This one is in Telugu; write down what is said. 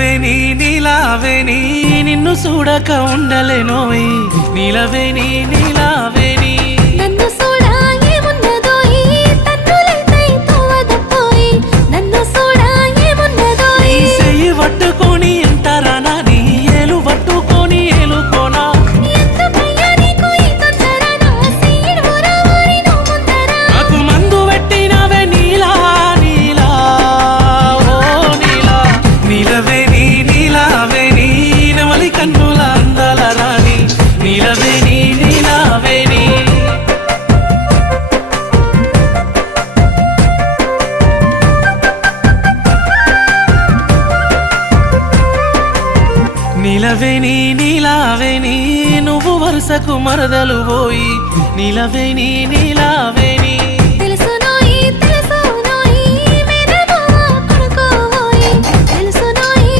నీలవేణి నీలావేణి నిన్ను చూడక ఉండలేనోయ్ నీలవేణి నీలావేణి నన్ను చూడా ఏమున్నదోయ్ తన్నులైతే తోవదపోయ్ నన్ను చూడా ఏమున్నదోయ్ నీ చెయ్యి పట్టుకొని ఎంతరానా నీ ఏలు పట్టుకొని ఏలుకోనా ఎందుకయ్యా నీకు ఈ తొందర నా సీడు ఊరవారి నువ్వు ముందర నాకు మందు పెట్టినవే నీలా నీలా ఓ నీలా నీలవేణి నీలావేణి నవలి కన్నుల అందాల రాణి నీలవేణి నీలావేణి నీలవేణి నీలావేణి నువ్వు వరుసకు మరదలు పోయి నీలవేణి నీలావేణి